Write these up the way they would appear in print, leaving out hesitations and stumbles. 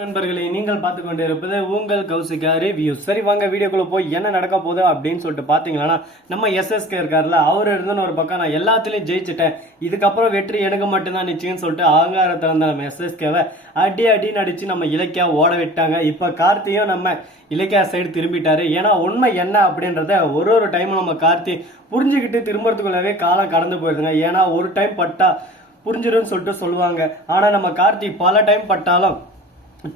நண்பர்களே, நீங்கள் பார்த்து கொண்டு இருப்பது உங்கள் கௌசிகா ரிவ்யூ. சரி வாங்க வீடியோக்குள்ள போய் என்ன நடக்க போகுது அப்படின்னு சொல்லிட்டு பாத்தீங்கன்னா, நம்ம எஸ்எஸ்கே இருக்காருல்ல, அவர் இருந்துன்னு ஒரு பக்கம் நான் எல்லாத்துலயும் ஜெயிச்சுட்டேன், இதுக்கப்புறம் வெற்றி எனக்கு மட்டும்தான் நிச்சயம் சொல்லிட்டு அகங்காரத்தை வந்த நம்ம எஸ்எஸ்கேவை அடின்னு அடிச்சு நம்ம இலக்கியா ஓட விட்டாங்க. இப்ப கார்த்தியும் நம்ம இலக்கியா சைடு திரும்பிட்டாரு. ஏன்னா உண்மை என்ன அப்படின்றத ஒரு டைமும் நம்ம கார்த்தி புரிஞ்சுக்கிட்டு திரும்புறதுக்குள்ளவே காலம் கடந்து போயிருதுங்க. ஏன்னா ஒரு டைம் பட்டா புரிஞ்சிடும் சொல்லிட்டு சொல்லுவாங்க. ஆனா நம்ம கார்த்தி பல டைம் பட்டாலும்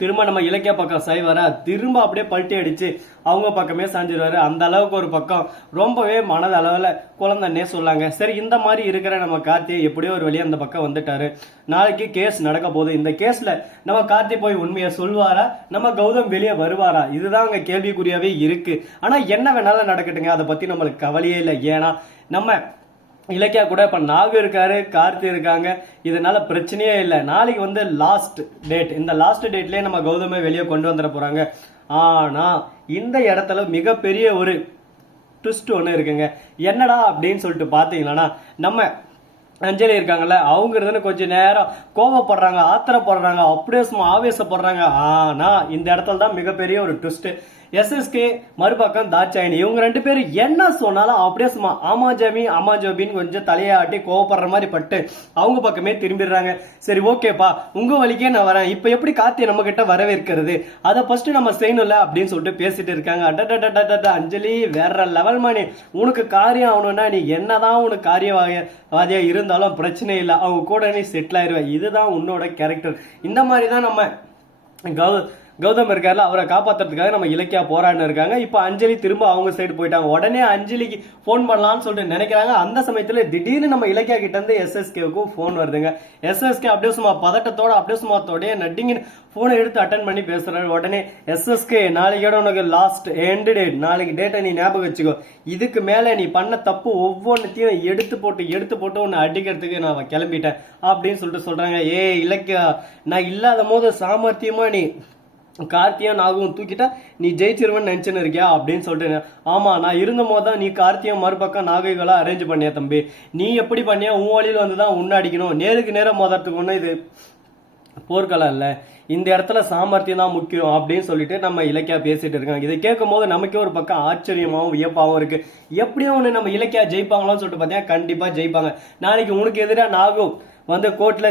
திரும்ப நம்ம இலக்கிய பக்கம் செய்வாரா, திரும்ப அப்படியே பல்ட்டி அடிச்சு அவங்க பக்கமே சாஞ்சிருவாரு. அந்த அளவுக்கு ஒரு பக்கம் ரொம்பவே மனது அளவுல குழந்தைன்னே சொல்லாங்க. சரி, இந்த மாதிரி இருக்கிற நம்ம கார்த்தியை எப்படியோ ஒரு வழியா அந்த பக்கம் வந்துட்டாரு. நாளைக்கு கேஸ் நடக்க போகுது. இந்த கேஸ்ல நம்ம கார்த்தி போய் உண்மையை சொல்வாரா, நம்ம கௌதம் வெளியே வருவாரா, இதுதான் அங்க கேள்விக்குறியாவே இருக்கு. ஆனா என்ன வேணாலும் நடக்கட்டுங்க, அதை பத்தி நம்மளுக்கு கவலையே இல்லை. ஏன்னா நம்ம இலக்கியா கூட இப்ப நாகு இருக்காரு, கார்த்தி இருக்காங்க, இதனால பிரச்சனையே இல்லை. நாளைக்கு வந்து லாஸ்ட் டேட். இந்த லாஸ்ட் டேட்லயே நம்ம கௌதமை வெளியே கொண்டு வந்துட போறாங்க. ஆனா இந்த இடத்துல மிகப்பெரிய ஒரு ட்விஸ்ட் ஒன்று இருக்குங்க. என்னடா அப்படின்னு சொல்லிட்டு பாத்தீங்கன்னா, நம்ம அஞ்சலி இருக்காங்கல்ல, அவங்க இருந்து கொஞ்ச நேரம் கோபப்படுறாங்க, ஆத்திரப்படுறாங்க, அப்படியே சும்மா ஆவேசப்படுறாங்க. ஆனா இந்த இடத்துல தான் மிகப்பெரிய ஒரு ட்விஸ்ட். எஸ்எஸ்கே மறுபக்கம் தாட்சாயினி, இவங்க ரெண்டு பேரும் என்ன சொன்னாலும் அப்படியே சும்மா ஆமாஜாமின்னு கொஞ்சம் தலையாட்டி கோவப்படுற மாதிரி பட்டு அவங்க பக்கமே திரும்பிடுறாங்க. சரி ஓகேப்பா, உங்க வழிக்கே நான் வரேன், இப்ப எப்படி கார்த்தி நம்ம கிட்ட வரவேற்கிறது, அதை ஃபர்ஸ்ட் நம்ம செய்யணும்ல அப்படின்னு சொல்லிட்டு பேசிட்டு இருக்காங்க. அஞ்சலி வேற லெவல் மானி, உனக்கு காரியம் ஆகணும்னா நீ என்னதான் உனக்கு காரியவாதியா இருந்தாலும் பிரச்சனை இல்லை, அவங்க கூட நீ செட்டில் ஆயிருவ, இதுதான் உன்னோட கேரக்டர். இந்த மாதிரி தான் நம்ம கௌதம் இருக்காருல, அவரை காப்பாத்துறதுக்காக நம்ம இலக்கியா போராடினு இருக்காங்க. இப்ப அஞ்சலி திரும்ப அவங்க சைடு போயிட்டாங்க. உடனே அஞ்சலிக்கு போன் பண்ணலாம்னு சொல்லிட்டு நினைக்கிறாங்க. அந்த சமயத்துல திடீர்னு நம்ம இலக்கியா கிட்ட இருந்து எஸ்எஸ்கேவுக்கும் போன் வருதுங்க. எஸ்எஸ்கே அப்படியே சும்மா பதட்டத்தோட அப்படியே சும்மா தோடைய நட்டிங்க போனை எடுத்து அட்டன் பண்ணி பேசுறாரு. உடனே எஸ்எஸ்கே, நாளைக்கோட உனக்கு லாஸ்ட் எண்ட் டேட், நாளைக்கு டேட்டை நீ ஞாபகம் வச்சுக்கோ, இதுக்கு மேல நீ பண்ண தப்பு ஒவ்வொன்றத்தையும் எடுத்து போட்டு உன்னை அடிக்கிறதுக்கு நான் கிளம்பிட்டேன் அப்படின்னு சொல்லிட்டு சொல்றாங்க. இலக்கியா, நான் இல்லாத போது சாமர்த்தியமா நீ கார்த்தியும் நாகவும் தூக்கிட்டா நீ ஜெயிச்சிருவன்னு நினைச்சுன்னு இருக்கியா அப்படின்னு சொல்லிட்டு, ஆமா நான் இருந்த போது தான் நீ கார்த்தியும் மறுபக்கம் நாகைகளா அரேஞ்ச் பண்ணியா தம்பி, நீ எப்படி பண்ணியா, உன் வழியில் வந்துதான் உன்ன அடிக்கணும், நேருக்கு நேரம் மோதறதுக்கு ஒண்ணு இது போர்க்களம் இல்ல, இந்த இடத்துல சாமர்த்தியம் தான் முக்கியம் அப்படின்னு சொல்லிட்டு நம்ம இலக்கியா பேசிட்டு இருக்காங்க. இதை கேட்கும் போது நமக்கே ஒரு பக்கம் ஆச்சரியமாவும் வியப்பாவும் இருக்கு. எப்படியும் ஒண்ணு நம்ம இலக்கியா ஜெயிப்பாங்களான்னு சொல்லிட்டு பார்த்தீங்கன்னா கண்டிப்பா ஜெயிப்பாங்க. நாளைக்கு உனக்கு எதிராக நாகும் வந்து கோர்ட்ல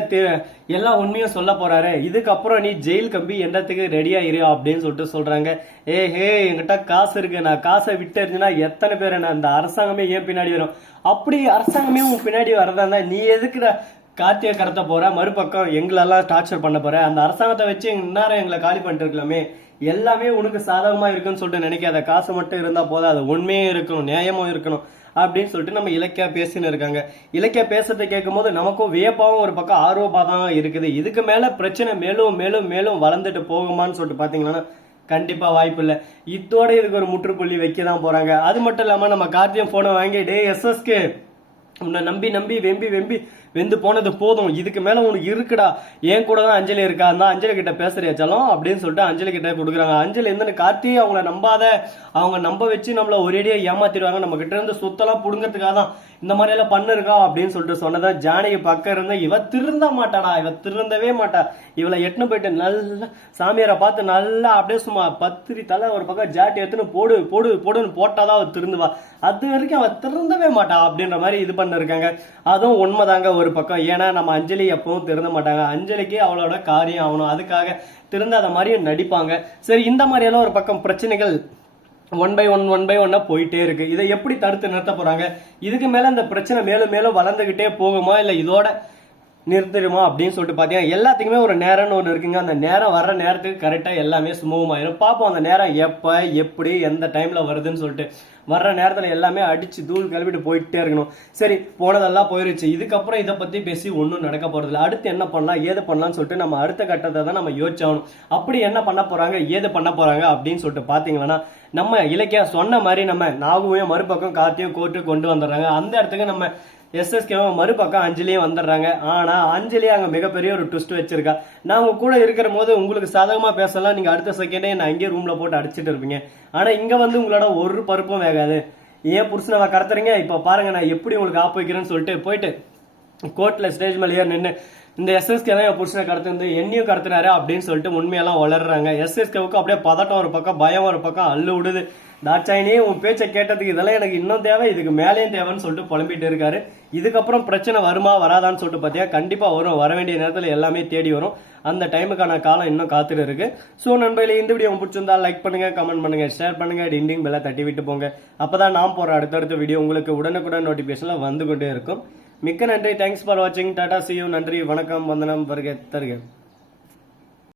எல்லாம் உண்மையும் சொல்ல போறாரு, இதுக்கப்புறம் நீ ஜெயில் கம்பி எண்ணத்துக்கு ரெடியா இரு அப்படின்னு சொல்லிட்டு சொல்றாங்க. என்கிட்ட காசு இருக்கு, நான் காசை விட்டு எறிஞ்சுனா எத்தனை பேர் என்ன அந்த அரசாங்கமே ஏன் பின்னாடி வரும், அப்படி அரசாங்கமே உன் பின்னாடி வரதா இருந்தா நீ எதுக்குற கார்த்திகை கடத்த போற, மறுபக்கம் எங்களெல்லாம் டார்ச்சர் பண்ண போற, அந்த அரசாங்கத்தை வச்சு இந்நேரம் எங்களை காலி பண்ணிட்டு இருக்கலாமே, எல்லாமே உனக்கு சாதகமா இருக்குன்னு சொல்லிட்டு நினைக்காத, காசு மட்டும் இருந்தா போதும், அது உண்மையும் இருக்கணும், நியாயமும் இருக்கணும் அப்படின்னு சொல்லிட்டு நம்ம இலக்கியா பேசின்னு இருக்காங்க. இலக்கியா பேசுறதை கேட்கும் போது நமக்கும் வியப்பாவும் ஒரு பக்கம் ஆர்வமா தான் இருக்குது. இதுக்கு மேல பிரச்சனை மேலும் மேலும் மேலும் வளர்ந்துட்டு போகுமான்னு சொல்லிட்டு பாத்தீங்கன்னா கண்டிப்பா வாய்ப்பு இல்லை. இதோட இதுக்கு ஒரு முற்றுப்புள்ளி வைக்க தான் போறாங்க. அது மட்டும் இல்லாம நம்ம கார்த்தியம் போனை வாங்கி, எஸ்எஸ்கே உன்னை நம்பி வெந்து போனது போதும், இதுக்கு மேல உனக்கு இருக்குடா, என் கூட தான் அஞ்சலி இருக்கா, அந்த அஞ்சலி கிட்ட பேசுறியாச்சாலும் அப்படின்னு சொல்லிட்டு அஞ்சலி கிட்ட கொடுக்குறாங்க. அஞ்சலி எந்த கார்த்தி அவங்கள நம்பாத, அவங்க நம்ப வச்சு நம்மள ஒரேடியா ஏமாத்திடுவாங்க, நம்ம கிட்ட இருந்து சொத்தெல்லாம் புடுங்கிறதுக்காக தான் இந்த மாதிரி எல்லாம் பண்ணிருக்கா அப்படின்னு சொல்லிட்டு சொன்னதா ஜானகி பக்கம் இருந்த இவ திருந்த மாட்டாடா, இவ திருந்தவே மாட்டா, இவளை எட்டுன்னு போயிட்டு நல்லா சாமியாரை பார்த்து நல்லா அப்படியே சும்மா பத்திரி தலை ஒரு பக்கம் ஜாட்டி எடுத்துன்னு போடுன்னு போட்டாதான் அவ திருந்துவா, அது வரைக்கும் அவ திருந்தவே மாட்டா அப்படின்ற மாதிரி இது பண்ண இருக்காங்க. அதுவும் உண்மைதாங்க ஒரு பக்கம். ஏன்னா நம்ம அஞ்சலி எப்பவும் திருந்த மாட்டாங்க, அஞ்சலிக்கு அவளோட காரியம் ஆகணும், அதுக்காக திருந்தாத மாதிரியும் நடிப்பாங்க. சரி, இந்த மாதிரியெல்லாம் ஒரு பக்கம் பிரச்சனைகள் ஒன் பை ஒன்னா போயிட்டே இருக்கு. இதை எப்படி தடுத்து நிறுத்த போறாங்க, இதுக்கு மேல இந்த பிரச்சனை மேலும் மேலும் வளர்ந்துகிட்டே போகுமா இல்ல இதோட நிறுத்திடுமா அப்படின்னு சொல்லிட்டு பாத்தீங்கன்னா எல்லாத்துக்குமே ஒரு நேரம்னு ஒன்று இருக்குங்க. அந்த நேரம் வர்ற நேரத்துக்கு கரெக்டா எல்லாமே சுமூகமாயிரும். பார்ப்போம் அந்த நேரம் எப்ப எப்படி எந்த டைம்ல வருதுன்னு சொல்லிட்டு. வர்ற நேரத்துல எல்லாமே அடிச்சு தூள் கழுவிட்டு போயிட்டே இருக்கணும். சரி, போனதெல்லாம் போயிருச்சு, இதுக்கப்புறம் இதை பத்தி பேசி ஒன்றும் நடக்க போறது இல்லை. அடுத்து என்ன பண்ணலாம் ஏது பண்ணலாம்னு சொல்லிட்டு நம்ம அடுத்த கட்டத்தை தான் நம்ம யோசிச்சாகணும். அப்படி என்ன பண்ண போறாங்க ஏது பண்ண போறாங்க அப்படின்னு சொல்லிட்டு பாத்தீங்கன்னா, நம்ம இலக்கியா சொன்ன மாதிரி நம்ம நாகுவையும் மறுபக்கம் கார்த்தியும் கோர்ட்டு கொண்டு வந்துடுறாங்க. அந்த இடத்துக்கு நம்ம எஸ்எஸ்கே மறுபக்கம் அஞ்சலியும் வந்துடுறாங்க. ஆனா அஞ்சலி அங்க மிகப்பெரிய ஒரு ட்விஸ்ட் வச்சிருக்கா. நான் உங்க கூட இருக்கிற போது உங்களுக்கு சாதகமா பேசலாம், நீங்க அடுத்த செகண்டே நான் அங்கேயே ரூம்ல போட்டு அடிச்சுட்டு இருப்பீங்க. ஆனா இங்க வந்து உங்களோட ஒரு பருப்பும் வேகாது, ஏன் புருஷனை கடத்துறீங்க, இப்ப பாருங்க நான் எப்படி உங்களுக்கு ஆப்பு வைக்கிறேன்னு சொல்லிட்டு போயிட்டு கோர்ட்ல ஸ்டேஜ் மேலே ஏறி நின்று இந்த எஸ்எஸ்கே தான் என் புருஷனை கடத்துந்து என்னையும் கடத்தினாரு அப்படின்னு சொல்லிட்டு உண்மையெல்லாம் வளர்றாங்க. எஸ்எஸ்கேவுக்கு அப்படியே பதட்டம் ஒரு பக்கம், பயம் ஒரு பக்கம், அள்ளு விடுது. தாட்சாயினே உன் பேச்சை கேட்டதுக்கு இதெல்லாம் எனக்கு இன்னும் தேவை, இதுக்கு மேலேயும் தேவைன்னு சொல்லிட்டு புலம்பிட்டு இருக்காரு. இதுக்கப்புறம் பிரச்சனை வருமா வராதான்னு சொல்லிட்டு பார்த்தியா கண்டிப்பா வரும். வர வேண்டிய நேரத்தில் எல்லாமே தேடி வரும். அந்த டைமுக்கான காலம் இன்னும் காத்துட்டு இருக்கு. ஸோ நண்பர்களே, இந்த வீடியோ பிடிச்சிருந்தா லைக் பண்ணுங்க, கமெண்ட் பண்ணுங்க, ஷேர் பண்ணுங்க, டிண்டிங் பெல்லை தட்டி விட்டு போங்க. அப்பதான் நான் போற அடுத்தடுத்த வீடியோ உங்களுக்கு உடனுக்குடன் நோட்டிபிகேஷன்ல வந்து கொண்டே இருக்கும். மிக்க நன்றி. தேங்க்ஸ் ஃபார் வாட்சிங். Tata, see you. நன்றி, வணக்கம், வந்தனம், வருக தருக.